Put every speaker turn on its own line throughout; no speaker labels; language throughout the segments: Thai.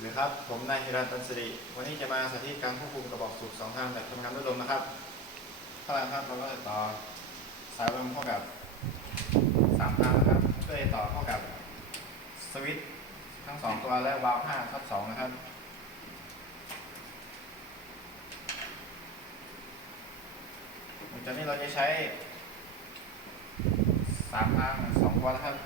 หรือครับผมนายฮิรันตันสิริวันนี้จะมาสาธิตการควบคุมกระบอกสูบสองทางแบบทำงานด้วยลมนะครับข้างหลังครับเราก็จะต่อสายลมเข้ากับสามทางนะครับเพื่อจะต่อเข้ากับสวิตช์ทั้งสองตัวและวาล์วห้าทับสองนะครับหลังจากนี้เราจะใช้สามทางสองตัวนะครับ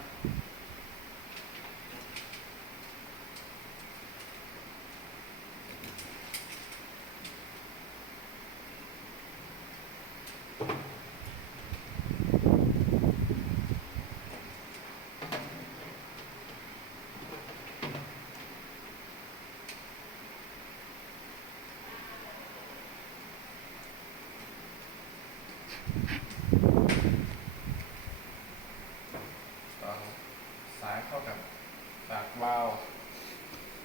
ต่อ สายเข้ากับจากวาล์ว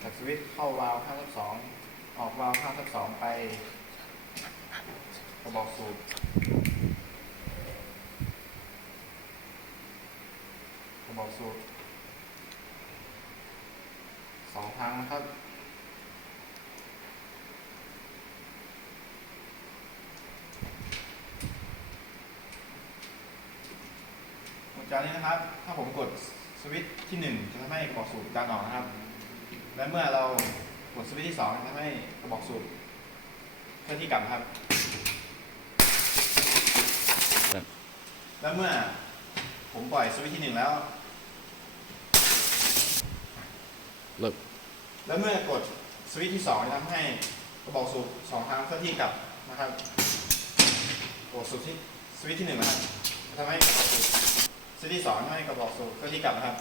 จากสวิตช์เข้าวาล์ว5ทับ2ออกวาล์ว5ทับ2ไปกระบอกสูบกระบอกสูบสองทางนะครับวงจรนี้นะครับ ถ้าผมกด วิตช์ที่1จะทำให้กระบอกสูบดันออกนะครับ และเมื่อเรากดสวิตช์ที่2จะทำให้กระบอกสูบเคลื่อนที่กลับนะครับ
ครับ
และเมื่อผมปล่อยสวิตช์ที่ 1 แล้ว
เลิก
และเมื่อกดสวิตช์ที่2จะทำให้กระบอกสูบสองทางเคลื่อนที่กลับนะครับกดสูบที่สวิตช์ที่1นะครับจะทำให้กระบอกสูบ ซีที่สองให้กระบอกสูบเคลื่อนที่กลับนะครับ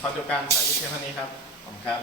ขอจบการสาธิตเพียงเท่านี้ครับ ขอบคุณครับ